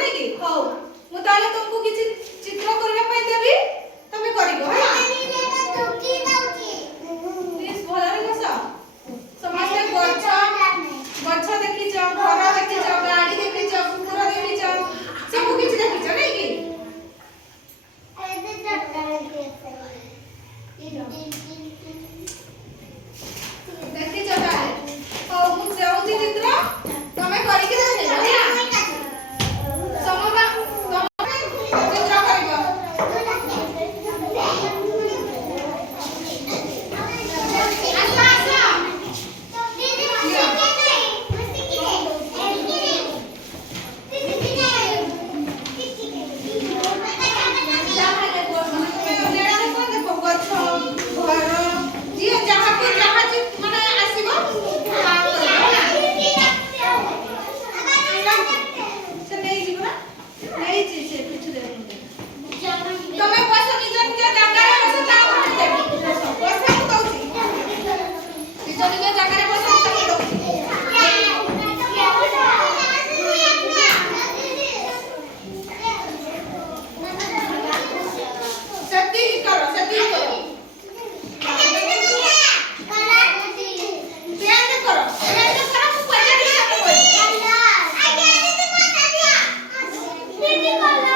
नहीं कि हाउ मु ताले तुमको किछि चित्र करबा पई देबी तमे करिवो हा प्लीज भलरे बस समस्त गछ देखि छ घर देखि छ गाड़ी देखि छ कुकुर देखि छ सब किछि देखि छ नहीं कि देखि छ ताले हाउ मु जाउती चित्र तमे करिके देबे हा समबा चित्र करिवो Thank you.